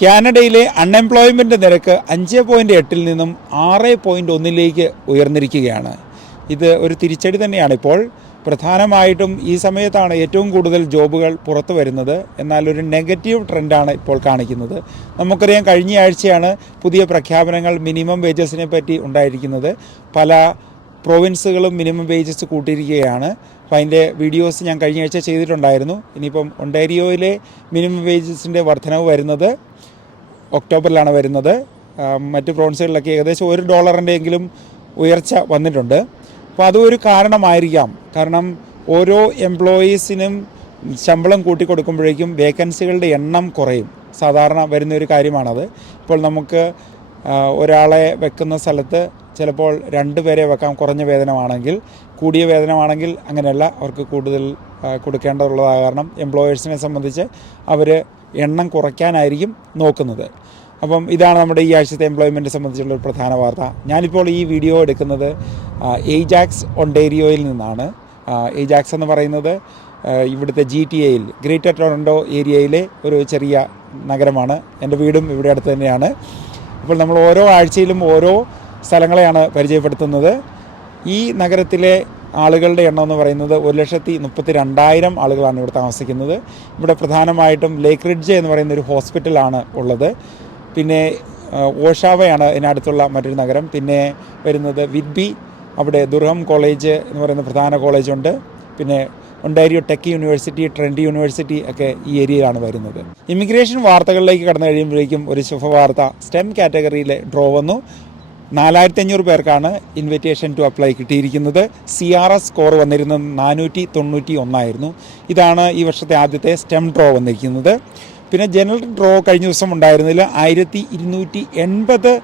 കാനഡയിലെ അൺഎംപ്ലോയ്മെൻ്റ് നിരക്ക് 5.8 നിന്നും 6.1 ഉയർന്നിരിക്കുകയാണ്. ഇത് ഒരു തിരിച്ചടി തന്നെയാണ്. ഇപ്പോൾ പ്രധാനമായിട്ടും ഈ സമയത്താണ് ഏറ്റവും കൂടുതൽ ജോബുകൾ പുറത്തു വരുന്നത്. എന്നാൽ ഒരു നെഗറ്റീവ് ട്രെൻഡാണ് ഇപ്പോൾ കാണിക്കുന്നത്. നമുക്കറിയാം, കഴിഞ്ഞ ആഴ്ചയാണ് പുതിയ പ്രഖ്യാപനങ്ങൾ മിനിമം വേജസിനെ പറ്റി ഉണ്ടായിരിക്കുന്നത്. പല പ്രൊവിൻസുകളും മിനിമം വേജസ് കൂട്ടിയിരിക്കുകയാണ്. അപ്പോൾ അതിൻ്റെ വീഡിയോസ് ഞാൻ കഴിഞ്ഞ ആഴ്ച ചെയ്തിട്ടുണ്ടായിരുന്നു. ഇനിയിപ്പം ഒണ്ടാരിയോയിലെ മിനിമം വേജസിൻ്റെ വർധനവ് വരുന്നത് ഒക്ടോബറിലാണ് വരുന്നത്. മറ്റ് പ്രൊവിൻസുകളിലൊക്കെ ഏകദേശം $1 ഉയർച്ച വന്നിട്ടുണ്ട്. അപ്പോൾ അതും ഒരു കാരണമായിരിക്കാം. കാരണം ഓരോ എംപ്ലോയീസിനും ശമ്പളം കൂട്ടിക്കൊടുക്കുമ്പോഴേക്കും വേക്കൻസികളുടെ എണ്ണം കുറയും. സാധാരണ വരുന്നൊരു കാര്യമാണത്. ഇപ്പോൾ നമുക്ക് ഒരാളെ വെക്കുന്ന സ്ഥലത്ത് ചിലപ്പോൾ 2 പേരെ വെക്കാം, കുറഞ്ഞ വേതനമാണെങ്കിൽ. കൂടിയ വേതനമാണെങ്കിൽ അങ്ങനെയല്ല, അവർക്ക് കൂടുതൽ കൊടുക്കേണ്ടതുള്ളതായ കാരണം എംപ്ലോയേഴ്സിനെ സംബന്ധിച്ച് അവർ എണ്ണം കുറയ്ക്കാനായിരിക്കും നോക്കുന്നത്. അപ്പം ഇതാണ് നമ്മുടെ ഈ ആഴ്ചത്തെ എംപ്ലോയ്മെൻറ്റ് സംബന്ധിച്ചുള്ളൊരു പ്രധാന വാർത്ത. ഞാനിപ്പോൾ ഈ വീഡിയോ എടുക്കുന്നത് ഏജാക്സ് ഒണ്ടാരിയോയിൽ നിന്നാണ്. ഏജാക്സ് എന്ന് പറയുന്നത് ഇവിടുത്തെ GTA-യിൽ ഗ്രേറ്റർ ടൊറൻറ്റോ ഏരിയയിലെ ഒരു ചെറിയ നഗരമാണ്. എൻ്റെ വീടും ഇവിടെ അടുത്ത് തന്നെയാണ്. അപ്പോൾ നമ്മൾ ഓരോ ആഴ്ചയിലും ഓരോ സ്ഥലങ്ങളെയാണ് പരിചയപ്പെടുത്തുന്നത്. ഈ നഗരത്തിലെ ആളുകളുടെ എണ്ണം എന്ന് പറയുന്നത് 132,000 ആളുകളാണ് ഇവിടെ താമസിക്കുന്നത്. ഇവിടെ പ്രധാനമായിട്ടും ലേക്ക് റിഡ്ജ് എന്ന് പറയുന്ന ഒരു ഹോസ്പിറ്റലാണ് ഉള്ളത്. പിന്നെ ഓഷാവയാണ് ഇതിനടുത്തുള്ള മറ്റൊരു നഗരം. പിന്നെ വരുന്നത് വിറ്റ്ബി, അവിടെ ദുർഹം കോളേജ് എന്ന് പറയുന്ന പ്രധാന കോളേജുണ്ട്. പിന്നെ Ontario tech university, trendy university ഒക്കെ ഈ ഏരിയയിലാണ് വരുന്നത്. ഇമിഗ്രേഷൻ വാർത്തകളിലേക്ക് കടന്നു കഴിയുമ്പോഴേക്കും ഒരു ശുഭവാർത്ത. സ്റ്റെം കാറ്റഗറിയിലെ ഡ്രോ വന്നു. 4,500 പേർക്കാണ് ഇൻവിറ്റേഷൻ ടു അപ്ലൈ കിട്ടിയിരിക്കുന്നത്. CRS സ്കോർ വന്നിരുന്നത് 491 ഇതാണ് ഈ വർഷത്തെ ആദ്യത്തെ സ്റ്റെം ഡ്രോ വന്നിരിക്കുന്നത്. പിന്നെ ജനറൽ ഡ്രോ കഴിഞ്ഞ ദിവസം ഉണ്ടായിരുന്നതിൽ 1280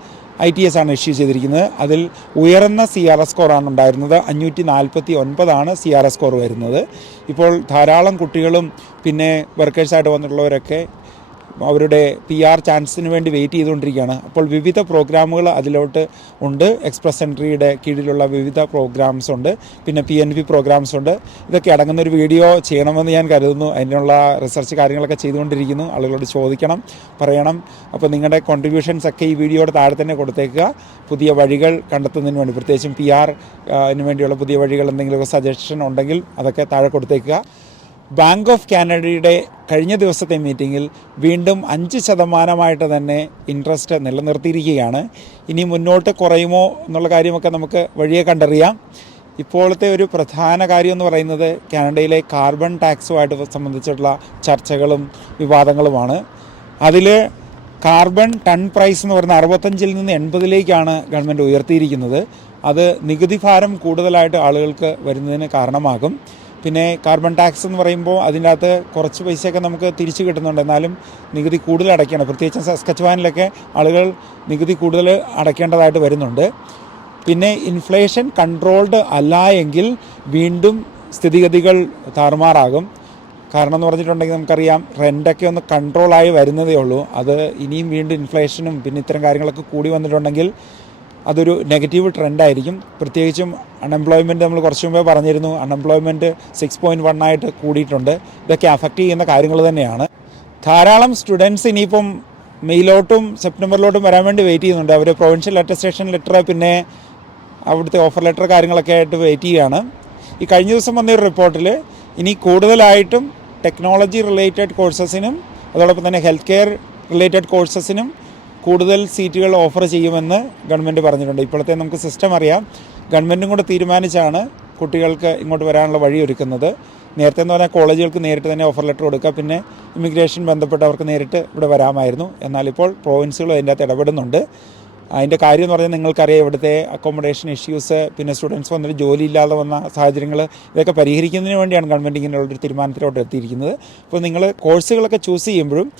ITS ആണ് ഇഷ്യൂ ചെയ്തിരിക്കുന്നത്. അതിൽ ഉയർന്ന CRS സ്കോറാണ് ഉണ്ടായിരുന്നത്. 549 CRS സ്കോർ വരുന്നത്. ഇപ്പോൾ ധാരാളം കുട്ടികളും പിന്നെ വർക്കേഴ്സായിട്ട് വന്നിട്ടുള്ളവരൊക്കെ അവരുടെ PR ചാൻസിന് വേണ്ടി വെയിറ്റ് ചെയ്തുകൊണ്ടിരിക്കുകയാണ്. അപ്പോൾ വിവിധ പ്രോഗ്രാമുകൾ അതിലോട്ട് ഉണ്ട്. എക്സ്പ്രസ് എൻട്രിയുടെ കീഴിലുള്ള വിവിധ പ്രോഗ്രാംസ് ഉണ്ട്. പിന്നെ PNP പ്രോഗ്രാംസ് ഉണ്ട്. ഇതൊക്കെ അടങ്ങുന്നൊരു വീഡിയോ ചെയ്യണമെന്ന് ഞാൻ കരുതുന്നു. അതിനുള്ള റിസർച്ച് കാര്യങ്ങളൊക്കെ ചെയ്തുകൊണ്ടിരിക്കുന്നു. ആളുകളോട് ചോദിക്കണം, പറയണം. അപ്പോൾ നിങ്ങളുടെ കോൺട്രിബ്യൂഷൻസ് ഒക്കെ ഈ വീഡിയോയുടെ താഴെ തന്നെ കൊടുത്തേക്കുക. പുതിയ വഴികൾ കണ്ടെത്തുന്നതിന് വേണ്ടി, പ്രത്യേകിച്ചും PR-ന് വേണ്ടിയുള്ള പുതിയ വഴികൾ എന്തെങ്കിലുമൊക്കെ സജഷൻ ഉണ്ടെങ്കിൽ അതൊക്കെ താഴെ കൊടുത്തേക്കുക. ബാങ്ക് ഓഫ് കാനഡയുടെ കഴിഞ്ഞ ദിവസത്തെ മീറ്റിങ്ങിൽ വീണ്ടും 5% തന്നെ ഇൻട്രസ്റ്റ് നിലനിർത്തിയിരിക്കുകയാണ്. ഇനി മുന്നോട്ട് കുറയുമോ എന്നുള്ള കാര്യമൊക്കെ നമുക്ക് വഴിയെ കണ്ടറിയാം. ഇപ്പോഴത്തെ ഒരു പ്രധാന കാര്യം എന്ന് പറയുന്നത് കാനഡയിലെ കാർബൺ ടാക്സുമായിട്ട് സംബന്ധിച്ചിട്ടുള്ള ചർച്ചകളും വിവാദങ്ങളുമാണ്. അതിൽ കാർബൺ ടൺ പ്രൈസ് എന്ന് പറയുന്ന 65 നിന്ന് 80 ഗവൺമെൻറ് ഉയർത്തിയിരിക്കുന്നത്. അത് നികുതി ഭാരം കൂടുതലായിട്ട് ആളുകൾക്ക് വരുന്നതിന് കാരണമാകും. പിന്നെ കാർബൺ ടാക്സ് എന്ന് പറയുമ്പോൾ അതിൻ്റെ അകത്ത് കുറച്ച് പൈസയൊക്കെ നമുക്ക് തിരിച്ചു കിട്ടുന്നുണ്ട്. എന്നാലും നികുതി കൂടുതൽ അടയ്ക്കണം. പ്രത്യേകിച്ച് സസ്കച്ചുവാനിലൊക്കെ ആളുകൾ നികുതി കൂടുതൽ അടയ്ക്കേണ്ടതായിട്ട് വരുന്നുണ്ട്. പിന്നെ ഇൻഫ്ലേഷൻ കൺട്രോൾഡ് അല്ല എങ്കിൽ വീണ്ടും സ്ഥിതിഗതികൾ താറുമാറാകും. കാരണം എന്ന് പറഞ്ഞിട്ടുണ്ടെങ്കിൽ നമുക്കറിയാം, റെൻ്റൊക്കെ ഒന്ന് കൺട്രോളായി വരുന്നതേ ഉള്ളൂ. അത് ഇനിയും വീണ്ടും ഇൻഫ്ലേഷനും പിന്നെ ഇത്തരം കാര്യങ്ങളൊക്കെ കൂടി വന്നിട്ടുണ്ടെങ്കിൽ അതൊരു നെഗറ്റീവ് ട്രെൻഡായിരിക്കും. പ്രത്യേകിച്ചും അൺഎംപ്ലോയ്മെൻറ്റ് നമ്മൾ കുറച്ച് മുമ്പേ പറഞ്ഞിരുന്നു. അൺഎംപ്ലോയ്മെൻറ്റ് 6.1 കൂടിയിട്ടുണ്ട്. ഇതൊക്കെ അഫക്റ്റ് ചെയ്യുന്ന കാര്യങ്ങൾ തന്നെയാണ്. ധാരാളം സ്റ്റുഡൻസ് ഇനിയിപ്പം മെയിലോട്ടും സെപ്റ്റംബറിലോട്ടും വരാൻ വേണ്ടി വെയിറ്റ് ചെയ്യുന്നുണ്ട്. അവർ പ്രൊവിൻഷ്യൽ അറ്റസ്റ്റേഷൻ ലെറ്റർ പിന്നെ അവിടുത്തെ ഓഫർ ലെറ്റർ കാര്യങ്ങളൊക്കെ ആയിട്ട് വെയിറ്റ് ചെയ്യുകയാണ്. ഈ കഴിഞ്ഞ ദിവസം വന്നൊരു റിപ്പോർട്ടിൽ ഇനി കൂടുതലായിട്ടും ടെക്നോളജി റിലേറ്റഡ് കോഴ്സസിനും അതോടൊപ്പം തന്നെ ഹെൽത്ത് കെയർ റിലേറ്റഡ് കോഴ്സസിനും കൂടുതൽ സീറ്റുകൾ ഓഫർ ചെയ്യുമെന്ന് ഗവൺമെൻറ് പറഞ്ഞിട്ടുണ്ട്. ഇപ്പോഴത്തെ നമുക്ക് സിസ്റ്റം അറിയാം. ഗവൺമെൻറ്റും കൂടെ തീരുമാനിച്ചാണ് കുട്ടികൾക്ക് ഇങ്ങോട്ട് വരാനുള്ള വഴി ഒരുക്കുന്നത്. നേരത്തെ എന്ന് പറഞ്ഞാൽ കോളേജുകൾക്ക് നേരിട്ട് തന്നെ ഓഫർ ലെറ്റർ കൊടുക്കുക, പിന്നെ ഇമിഗ്രേഷൻ ബന്ധപ്പെട്ടവർക്ക് നേരിട്ട് ഇവിടെ വരാമായിരുന്നു. എന്നാലിപ്പോൾ പ്രോവിൻസുകൾ അതിൻ്റെ അകത്ത് ഇടപെടുന്നുണ്ട്. അതിൻ്റെ കാര്യം എന്ന് പറഞ്ഞാൽ നിങ്ങൾക്കറിയാം, ഇവിടുത്തെ അക്കോമഡേഷൻ ഇഷ്യൂസ്, പിന്നെ സ്റ്റുഡൻസ് വന്നിട്ട് ജോലി ഇല്ലാതെ വന്ന സാഹചര്യങ്ങൾ, ഇതൊക്കെ പരിഹരിക്കുന്നതിന് വേണ്ടിയാണ് ഗവൺമെൻറ് ഇങ്ങനെയുള്ളൊരു തീരുമാനത്തിലോട്ട് എത്തിയിരിക്കുന്നത്. അപ്പോൾ നിങ്ങൾ കോഴ്സുകളൊക്കെ ചൂസ് ചെയ്യുമ്പോഴും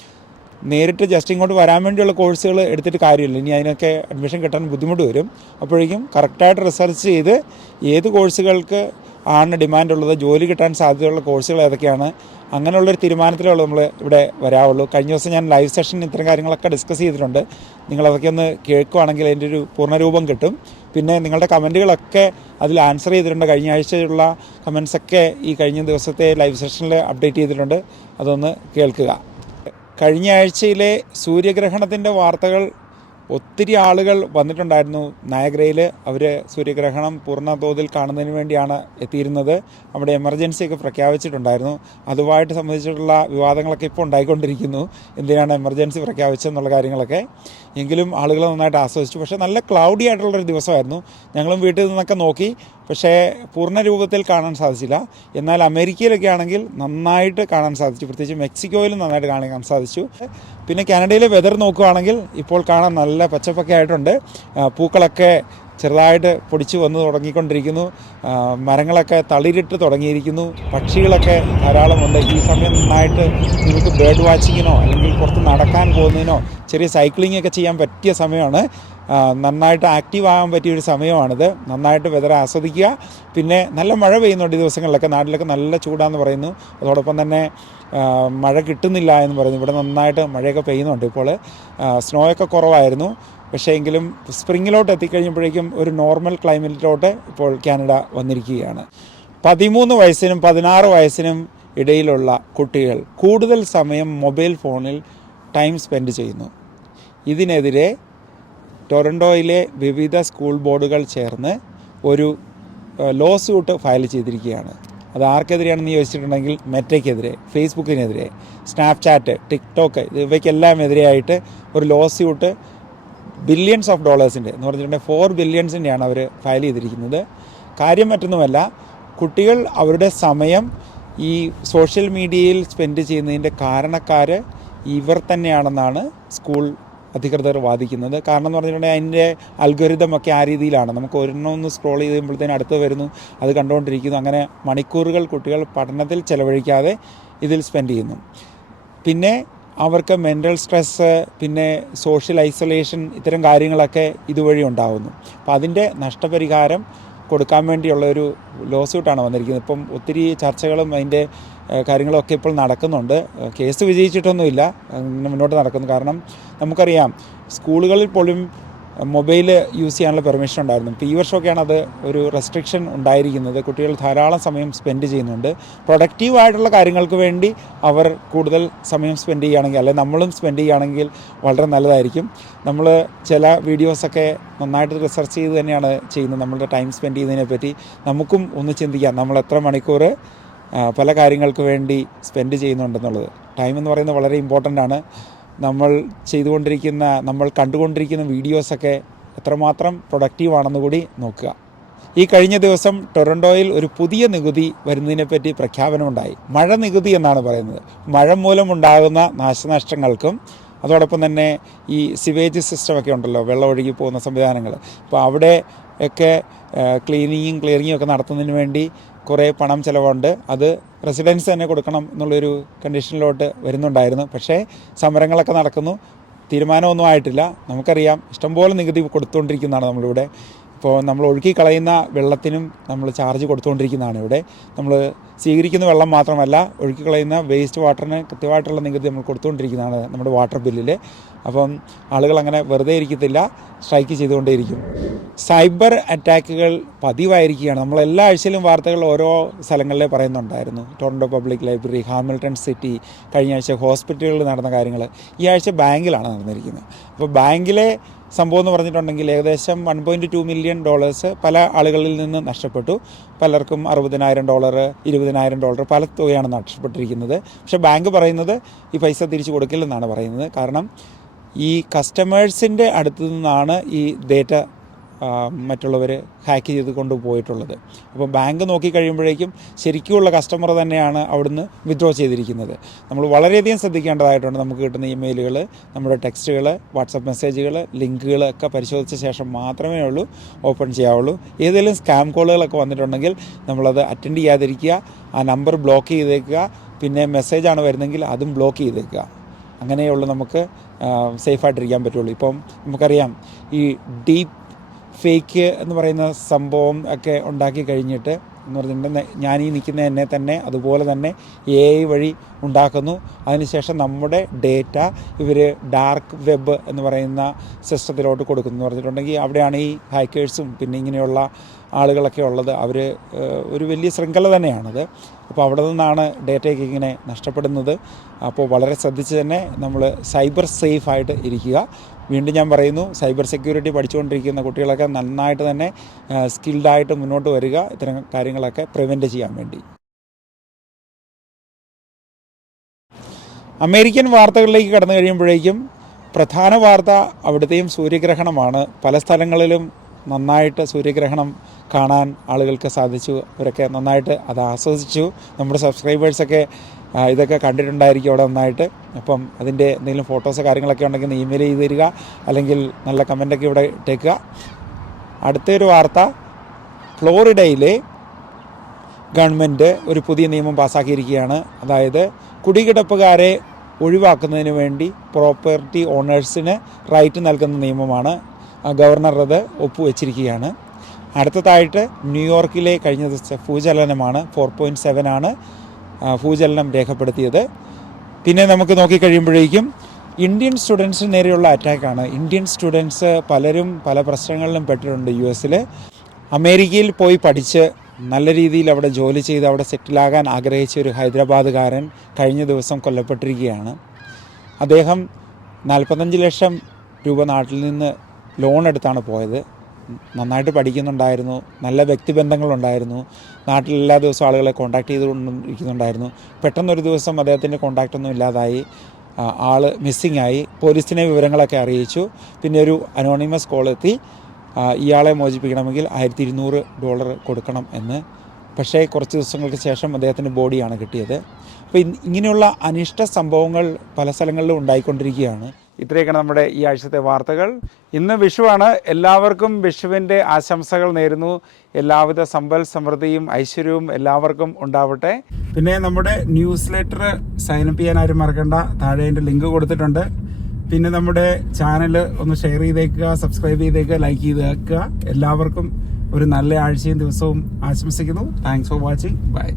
നേരിട്ട് ജസ്റ്റ് ഇങ്ങോട്ട് വരാൻ വേണ്ടിയുള്ള കോഴ്സുകൾ എടുത്തിട്ട് കാര്യമില്ല. ഇനി അതിനൊക്കെ അഡ്മിഷൻ കിട്ടാൻ ബുദ്ധിമുട്ട് വരും. അപ്പോഴേക്കും കറക്റ്റായിട്ട് റിസർച്ച് ചെയ്ത് ഏത് കോഴ്സുകൾക്ക് ആണ് ഡിമാൻഡുള്ളത്, ജോലി കിട്ടാൻ സാധ്യതയുള്ള കോഴ്സുകൾ ഏതൊക്കെയാണ്, അങ്ങനെയുള്ളൊരു തീരുമാനത്തിലുള്ള നമ്മൾ ഇവിടെ വരാവുള്ളൂ. കഴിഞ്ഞ ദിവസം ഞാൻ ലൈവ് സെഷനിൽ ഇത്തരം കാര്യങ്ങളൊക്കെ ഡിസ്കസ് ചെയ്തിട്ടുണ്ട്. നിങ്ങളതൊക്കെ ഒന്ന് കേൾക്കുകയാണെങ്കിൽ അതിൻ്റെ ഒരു പൂർണ്ണരൂപം കിട്ടും. പിന്നെ നിങ്ങളുടെ കമൻറ്റുകളൊക്കെ അതിൽ ആൻസർ ചെയ്തിട്ടുണ്ട്. കഴിഞ്ഞ ആഴ്ചയുള്ള കമൻസൊക്കെ ഈ കഴിഞ്ഞ ദിവസത്തെ ലൈവ് സെഷനിൽ അപ്ഡേറ്റ് ചെയ്തിട്ടുണ്ട്. അതൊന്ന് കേൾക്കുക. കഴിഞ്ഞ ആഴ്ചയിലെ സൂര്യഗ്രഹണത്തിൻ്റെ വാർത്തകൾ ഒത്തിരി ആളുകൾ വന്നിട്ടുണ്ടായിരുന്നു. നയഗ്രയിൽ അവർ സൂര്യഗ്രഹണം പൂർണ്ണ തോതിൽ കാണുന്നതിന് വേണ്ടിയാണ് എത്തിയിരുന്നത്. അവിടെ എമർജൻസിയൊക്കെ പ്രഖ്യാപിച്ചിട്ടുണ്ടായിരുന്നു. അതുമായിട്ട് സംബന്ധിച്ചിട്ടുള്ള വിവാദങ്ങളൊക്കെ ഇപ്പോൾ ഉണ്ടായിക്കൊണ്ടിരിക്കുന്നു. എന്തിനാണ് എമർജൻസി പ്രഖ്യാപിച്ചതെന്നുള്ള കാര്യങ്ങളൊക്കെ. എങ്കിലും ആളുകൾ നന്നായിട്ട് ആസ്വദിച്ചു. പക്ഷേ നല്ല ക്ലൗഡി ആയിട്ടുള്ളൊരു ദിവസമായിരുന്നു. ഞങ്ങളും വീട്ടിൽ നിന്നൊക്കെ നോക്കി, പക്ഷേ പൂർണ്ണ രൂപത്തിൽ കാണാൻ സാധിച്ചില്ല. എന്നാൽ അമേരിക്കയിലൊക്കെ ആണെങ്കിൽ നന്നായിട്ട് കാണാൻ സാധിച്ചു. പ്രത്യേകിച്ച് മെക്സിക്കോയിലും നന്നായിട്ട് കാണാൻ സാധിച്ചു. പിന്നെ കാനഡയിലെ വെതർ നോക്കുകയാണെങ്കിൽ ഇപ്പോൾ കാണാൻ നല്ല പച്ചപ്പൊക്കെ ആയിട്ടുണ്ട്. പൂക്കളൊക്കെ ചെറുതായിട്ട് പൊടിച്ച് വന്ന് തുടങ്ങിക്കൊണ്ടിരിക്കുന്നു. മരങ്ങളൊക്കെ തളിരിട്ട് തുടങ്ങിയിരിക്കുന്നു. പക്ഷികളൊക്കെ ധാരാളമുണ്ട്. ഈ സമയം നന്നായിട്ട് നിങ്ങൾക്ക് ബേർഡ് വാച്ചിങ്ങിനോ അല്ലെങ്കിൽ പുറത്ത് നടക്കാൻ പോകുന്നതിനോ ചെറിയ സൈക്ലിംഗ് ഒക്കെ ചെയ്യാൻ പറ്റിയ സമയമാണ്. നന്നായിട്ട് ആക്റ്റീവ് ആകാൻ പറ്റിയൊരു സമയമാണിത്. നന്നായിട്ട് വെതർ ആസ്വദിക്കുക. പിന്നെ നല്ല മഴ പെയ്യുന്നുണ്ട് ഈ ദിവസങ്ങളിലൊക്കെ. നാട്ടിലൊക്കെ നല്ല ചൂടാന്ന് പറയുന്നു. അതോടൊപ്പം തന്നെ മഴ കിട്ടുന്നില്ല എന്ന് പറയുന്നു. ഇവിടെ നന്നായിട്ട് മഴയൊക്കെ പെയ്യുന്നുണ്ട്. ഇപ്പോൾ സ്നോയൊക്കെ കുറവായിരുന്നു. പക്ഷേ എങ്കിലും സ്പ്രിങ്ങിലോട്ട് എത്തിക്കഴിഞ്ഞപ്പോഴേക്കും ഒരു നോർമൽ ക്ലൈമറ്റിലോട്ട് ഇപ്പോൾ കാനഡ വന്നിരിക്കുകയാണ്. 13 വയസ്സിനും 16 വയസ്സിനും ഇടയിലുള്ള കുട്ടികൾ കൂടുതൽ സമയം മൊബൈൽ ഫോണിൽ ടൈം സ്പെൻഡ് ചെയ്യുന്നു. ഇതിനെതിരെ ടൊറൻറ്റോയിലെ വിവിധ സ്കൂൾ ബോർഡുകൾ ചേർന്ന് ഒരു ലോ സ്യൂട്ട് ഫയൽ ചെയ്തിരിക്കുകയാണ്. അത് ആർക്കെതിരെയാണെന്ന് ചോദിച്ചിട്ടുണ്ടെങ്കിൽ മെറ്റയ്ക്കെതിരെ, ഫേസ്ബുക്കിനെതിരെ, സ്നാപ്ചാറ്റ്, ടിക്ടോക്ക് ഇവയ്ക്കെല്ലാം എതിരെയായിട്ട് ഒരു ലോ സ്യൂട്ട് ബില്യൺസ് ഓഫ് ഡോളേഴ്സിൻ്റെ എന്ന് പറഞ്ഞിട്ടുണ്ടെങ്കിൽ 4 ബില്യൺസിൻ്റെയാണ് അവർ ഫയൽ ചെയ്തിരിക്കുന്നത്. കാര്യം മറ്റൊന്നുമല്ല, കുട്ടികൾ അവരുടെ സമയം ഈ സോഷ്യൽ മീഡിയയിൽ സ്പെൻഡ് ചെയ്യുന്നതിൻ്റെ കാരണക്കാർ ഇവർ തന്നെയാണെന്നാണ് സ്കൂൾ അധികൃതർ വാദിക്കുന്നത്. കാരണം എന്ന് പറഞ്ഞിട്ടുണ്ടെങ്കിൽ അതിൻ്റെ അൽഗോരിതമൊക്കെ ആ രീതിയിലാണ്. നമുക്ക് ഒരെണ്ണം സ്ക്രോൾ ചെയ്ത് കഴിയുമ്പോഴത്തേനും അടുത്ത് വരുന്നു, അത് കണ്ടുകൊണ്ടിരിക്കുന്നു. അങ്ങനെ മണിക്കൂറുകൾ കുട്ടികൾ പഠനത്തിൽ ചിലവഴിക്കാതെ ഇതിൽ സ്പെൻഡ് ചെയ്യുന്നു. പിന്നെ അവർക്ക് മെൻ്റൽ സ്ട്രെസ്സ്, പിന്നെ സോഷ്യൽ ഐസൊലേഷൻ, ഇത്തരം കാര്യങ്ങളൊക്കെ ഇതുവഴി ഉണ്ടാകുന്നു. അപ്പോൾ അതിൻ്റെ നഷ്ടപരിഹാരം കൊടുക്കാൻ വേണ്ടിയുള്ള ഒരു ലോ സ്യൂട്ടാണ് വന്നിരിക്കുന്നത്. ഇപ്പം ഒത്തിരി ചർച്ചകളും അതിൻ്റെ കാര്യങ്ങളൊക്കെ ഇപ്പോൾ നടക്കുന്നുണ്ട്. കേസ് വിജയിച്ചിട്ടൊന്നുമില്ല, അങ്ങനെ മുന്നോട്ട് നടക്കുന്നു. കാരണം നമുക്കറിയാം സ്കൂളുകളിൽ പോലും മൊബൈൽ യൂസ് ചെയ്യാനുള്ള പെർമിഷൻ ഉണ്ടായിരുന്നു. ഇപ്പോൾ ഈ വർഷമൊക്കെയാണ് അത് ഒരു റെസ്ട്രിക്ഷൻ ഉണ്ടായിരിക്കുന്നത്. കുട്ടികൾ ധാരാളം സമയം സ്പെൻഡ് ചെയ്യുന്നുണ്ട്. പ്രൊഡക്റ്റീവായിട്ടുള്ള കാര്യങ്ങൾക്ക് വേണ്ടി അവർ കൂടുതൽ സമയം സ്പെൻഡ് ചെയ്യുകയാണെങ്കിൽ, അല്ലെങ്കിൽ നമ്മളും സ്പെൻഡ് ചെയ്യുകയാണെങ്കിൽ വളരെ നല്ലതായിരിക്കും. നമ്മൾ ചില വീഡിയോസൊക്കെ നന്നായിട്ട് റിസർച്ച് ചെയ്ത് തന്നെയാണ് ചെയ്യുന്നത്. നമ്മളുടെ ടൈം സ്പെൻഡ് ചെയ്യുന്നതിനെ പറ്റി നമുക്കും ഒന്ന് ചിന്തിക്കാം. നമ്മൾ എത്ര മണിക്കൂർ പല കാര്യങ്ങൾക്ക് വേണ്ടി സ്പെൻഡ് ചെയ്യുന്നുണ്ടെന്നുള്ളത്. ടൈം എന്ന് പറയുന്നത് വളരെ ഇമ്പോർട്ടൻ്റ് ആണ്. നമ്മൾ കണ്ടുകൊണ്ടിരിക്കുന്ന വീഡിയോസൊക്കെ എത്രമാത്രം പ്രൊഡക്റ്റീവാണെന്ന് കൂടി നോക്കുക. ഈ കഴിഞ്ഞ ദിവസം ടൊറൻറ്റോയിൽ ഒരു പുതിയ നികുതി വരുന്നതിനെപ്പറ്റി പ്രഖ്യാപനമുണ്ടായി. മഴ നികുതി എന്നാണ് പറയുന്നത്. മഴ മൂലമുണ്ടാകുന്ന നാശനഷ്ടങ്ങൾക്കും അതോടൊപ്പം തന്നെ ഈ സിവേജ് സിസ്റ്റമൊക്കെ ഉണ്ടല്ലോ, വെള്ളം ഒഴുകി പോകുന്ന സംവിധാനങ്ങൾ, അപ്പോൾ അവിടെ ഒക്കെ ക്ലിയറിങ്ങും ഒക്കെ നടത്തുന്നതിന് വേണ്ടി കുറേ പണം ചിലവുണ്ട്. അത് റെസിഡൻസ് തന്നെ കൊടുക്കണം എന്നുള്ളൊരു കണ്ടീഷനിലോട്ട് വരുന്നുണ്ടായിരുന്നു. പക്ഷേ സമരങ്ങളൊക്കെ നടക്കുന്നു, തീരുമാനമൊന്നും ആയിട്ടില്ല. നമുക്കറിയാം ഇഷ്ടംപോലെ നികുതി കൊടുത്തുകൊണ്ടിരിക്കുന്നതാണ് നമ്മളിവിടെ. ഇപ്പോൾ നമ്മൾ ഒഴുക്കി കളയുന്ന വെള്ളത്തിനും നമ്മൾ ചാർജ് കൊടുത്തുകൊണ്ടിരിക്കുന്നതാണ് ഇവിടെ. നമ്മൾ സ്വീകരിക്കുന്ന വെള്ളം മാത്രമല്ല, ഒഴുക്കി കളയുന്ന വേസ്റ്റ് വാട്ടറിന് കൃത്യമായിട്ടുള്ള നികുതി നമ്മൾ കൊടുത്തുകൊണ്ടിരിക്കുന്നതാണ് നമ്മുടെ വാട്ടർ ബില്ലിൽ. അപ്പം ആളുകൾ അങ്ങനെ വെറുതെ ഇരിക്കത്തില്ല, സ്ട്രൈക്ക് ചെയ്തുകൊണ്ടേയിരിക്കും. സൈബർ അറ്റാക്കുകൾ പതിവായിരിക്കുകയാണ്. നമ്മളെല്ലാ ആഴ്ചയിലും വാർത്തകൾ ഓരോ സ്ഥലങ്ങളിലെ പറയുന്നുണ്ടായിരുന്നു. Toronto public library, Hamilton city, കഴിഞ്ഞ ആഴ്ച ഹോസ്പിറ്റലുകളിൽ നടന്ന കാര്യങ്ങൾ, ഈ ആഴ്ച ബാങ്കിലാണ് നടന്നിരിക്കുന്നത്. അപ്പോൾ ബാങ്കിലെ സംഭവം എന്ന് പറഞ്ഞിട്ടുണ്ടെങ്കിൽ ഏകദേശം $1.2 മില്യൺ പല ആളുകളിൽ നിന്ന് നഷ്ടപ്പെട്ടു. പലർക്കും $60,000, $20,000 പല തുകയാണ് നഷ്ടപ്പെട്ടിരിക്കുന്നത്. പക്ഷേ ബാങ്ക് പറയുന്നത് ഈ പൈസ തിരിച്ചു കൊടുക്കില്ലെന്നാണ് പറയുന്നത്. കാരണം ഈ കസ്റ്റമേഴ്സിൻ്റെ അടുത്തു നിന്നാണ് ഈ ഡേറ്റ മറ്റുള്ളവർ ഹാക്ക് ചെയ്ത് കൊണ്ടുപോയിട്ടുള്ളത്. അപ്പോൾ ബാങ്ക് നോക്കിക്കഴിയുമ്പോഴേക്കും ശരിക്കുമുള്ള കസ്റ്റമർ തന്നെയാണ് അവിടുന്ന് വിത്ഡ്രോ ചെയ്തിരിക്കുന്നത്. നമ്മൾ വളരെയധികം ശ്രദ്ധിക്കേണ്ടതായിട്ടുണ്ട്. നമുക്ക് കിട്ടുന്ന ഇമെയിലുകൾ, നമ്മുടെ ടെക്സ്റ്റുകൾ, വാട്സപ്പ് മെസ്സേജുകൾ, ലിങ്കുകൾ ഒക്കെ പരിശോധിച്ച ശേഷം മാത്രമേ ഉള്ളൂ ഓപ്പൺ ചെയ്യാവുള്ളൂ. ഏതെങ്കിലും സ്കാം കോളുകളൊക്കെ വന്നിട്ടുണ്ടെങ്കിൽ നമ്മളത് അറ്റൻഡ് ചെയ്യാതിരിക്കുക, ആ നമ്പർ ബ്ലോക്ക് ചെയ്തേക്കുക. പിന്നെ മെസ്സേജാണ് വരുന്നതെങ്കിൽ അതും ബ്ലോക്ക് ചെയ്തേക്കുക. അങ്ങനെയുള്ളൂ നമുക്ക് സേഫായിട്ടിരിക്കാൻ പറ്റുള്ളൂ. ഇപ്പം നമുക്കറിയാം ഈ ഡീപ്പ് ഫേക്ക് എന്ന് പറയുന്ന സംഭവം ഒക്കെ ഉണ്ടാക്കി കഴിഞ്ഞിട്ട് എന്ന് പറഞ്ഞിട്ടുണ്ടെങ്കിൽ ഞാൻ ഈ നിൽക്കുന്ന എന്നെ തന്നെ അതുപോലെ തന്നെ AI വഴി ഉണ്ടാക്കുന്നു. അതിനുശേഷം നമ്മുടെ ഡേറ്റ ഇവർ ഡാർക്ക് വെബ് എന്ന് പറയുന്ന സിസ്റ്റത്തിലോട്ട് കൊടുക്കുന്നു എന്ന് പറഞ്ഞിട്ടുണ്ടെങ്കിൽ അവിടെയാണ് ഈ ഹാക്കേഴ്സും പിന്നെ ഇങ്ങനെയുള്ള ആളുകളൊക്കെ ഉള്ളത്. അവർ ഒരു വലിയ ശൃംഖല തന്നെയാണത്. അപ്പോൾ അവിടെ നിന്നാണ് ഡേറ്റയൊക്കെ ഇങ്ങനെ നഷ്ടപ്പെടുന്നത്. അപ്പോൾ വളരെ ശ്രദ്ധിച്ച് തന്നെ നമ്മൾ സൈബർ സേഫായിട്ട് ഇരിക്കുക. വീണ്ടും ഞാൻ പറയുന്നു, സൈബർ സെക്യൂരിറ്റി പഠിച്ചുകൊണ്ടിരിക്കുന്ന കുട്ടികളൊക്കെ നന്നായിട്ട് തന്നെ സ്കിൽഡായിട്ട് മുന്നോട്ട് വരിക, ഇത്തരം കാര്യങ്ങളൊക്കെ പ്രിവെൻറ്റ് ചെയ്യാൻ വേണ്ടി. അമേരിക്കൻ വാർത്തകളിലേക്ക് കടന്നു കഴിയുമ്പോഴേക്കും പ്രധാന വാർത്ത അവിടുത്തെയും സൂര്യഗ്രഹണമാണ്. പല സ്ഥലങ്ങളിലും നന്നായിട്ട് സൂര്യഗ്രഹണം കാണാൻ ആളുകൾക്ക് സാധിച്ചു. അവരൊക്കെ നന്നായിട്ട് അത് ആസ്വദിച്ചു. നമ്മുടെ സബ്സ്ക്രൈബേഴ്സൊക്കെ ഇതൊക്കെ കണ്ടിട്ടുണ്ടായിരിക്കും അവിടെ നന്നായിട്ട്. അപ്പം അതിൻ്റെ എന്തെങ്കിലും ഫോട്ടോസ് കാര്യങ്ങളൊക്കെ ഉണ്ടെങ്കിൽ ഒന്ന് ഇമെയിൽ ചെയ്ത് തരിക, അല്ലെങ്കിൽ നല്ല കമൻറ്റൊക്കെ ഇവിടെ ഇട്ടേക്കുക. അടുത്തൊരു വാർത്ത, ഫ്ലോറിഡയിലെ ഗവൺമെൻറ് ഒരു പുതിയ നിയമം പാസ്സാക്കിയിരിക്കുകയാണ്. അതായത് കുടികിടപ്പുകാരെ ഒഴിവാക്കുന്നതിന് വേണ്ടി പ്രോപ്പർട്ടി ഓണേഴ്സിന് റൈറ്റ് നൽകുന്ന നിയമമാണ്. ഗവർണർ അത് ഒപ്പുവെച്ചിരിക്കുകയാണ്. അടുത്തതായിട്ട് ന്യൂയോർക്കിലെ കഴിഞ്ഞ ദിവസത്തെ ഭൂചലനമാണ്. 4.7 ആണ് ഭൂചലനം രേഖപ്പെടുത്തിയത്. പിന്നെ നമുക്ക് നോക്കിക്കഴിയുമ്പോഴേക്കും ഇന്ത്യൻ സ്റ്റുഡൻസിന് നേരെയുള്ള അറ്റാക്കാണ്. ഇന്ത്യൻ സ്റ്റുഡൻസ് പലരും പല പ്രശ്നങ്ങളിലും പെട്ടിട്ടുണ്ട്. US അമേരിക്കയിൽ പോയി പഠിച്ച് നല്ല രീതിയിൽ അവിടെ ജോലി ചെയ്ത് അവിടെ സെറ്റിലാകാൻ ആഗ്രഹിച്ച ഒരു ഹൈദരാബാദുകാരൻ കഴിഞ്ഞ ദിവസം കൊല്ലപ്പെട്ടിരിക്കുകയാണ്. അദ്ദേഹം 45 ലക്ഷം രൂപ നാട്ടിൽ നിന്ന് ലോൺ എടുത്താണ് പോയത്. നന്നായിട്ട് പഠിക്കുന്നുണ്ടായിരുന്നു, നല്ല വ്യക്തിബന്ധങ്ങളുണ്ടായിരുന്നു, നാട്ടിൽ എല്ലാ ദിവസവും ആളുകളെ കോൺടാക്ട് ചെയ്തുകൊണ്ടിരിക്കുന്നുണ്ടായിരുന്നു. പെട്ടെന്നൊരു ദിവസം അദ്ദേഹത്തിൻ്റെ കോൺടാക്റ്റൊന്നും ഇല്ലാതായി, ആൾ മിസ്സിംഗ് ആയി. പോലീസിനെ വിവരങ്ങളൊക്കെ അറിയിച്ചു. പിന്നെ ഒരു അനോണിമസ് കോൾ എത്തി, ഇയാളെ മോചിപ്പിക്കണമെങ്കിൽ $1200 കൊടുക്കണം എന്ന്. പക്ഷേ കുറച്ച് ദിവസങ്ങൾക്ക് ശേഷം അദ്ദേഹത്തിൻ്റെ ബോഡിയാണ് കിട്ടിയത്. അപ്പോൾ ഇങ്ങനെയുള്ള അനിഷ്ട സംഭവങ്ങൾ പല സ്ഥലങ്ങളിലും ഉണ്ടായിക്കൊണ്ടിരിക്കുകയാണ്. ഇത്രയൊക്കെയാണ് നമ്മുടെ ഈ ആഴ്ചത്തെ വാർത്തകൾ. ഇന്ന് വിഷുവാണ്. എല്ലാവർക്കും വിഷുവിൻ്റെ ആശംസകൾ നേരുന്നു. എല്ലാവിധ സമ്പൽ സമൃദ്ധിയും ഐശ്വര്യവും എല്ലാവർക്കും ഉണ്ടാവട്ടെ. പിന്നെ നമ്മുടെ ന്യൂസ് ലെറ്റർ സൈനപ്പ് ചെയ്യാൻ ആരും മറക്കണ്ട. താഴെ എൻ്റെ ലിങ്ക് കൊടുത്തിട്ടുണ്ട്. പിന്നെ നമ്മുടെ ചാനൽ ഒന്ന് ഷെയർ ചെയ്തേക്കുക, സബ്സ്ക്രൈബ് ചെയ്തേക്കുക, ലൈക്ക് ചെയ്തേക്കുക. എല്ലാവർക്കും ഒരു നല്ല ആഴ്ചയും ദിവസവും ആശംസിക്കുന്നു. Thanks for watching. ബൈ.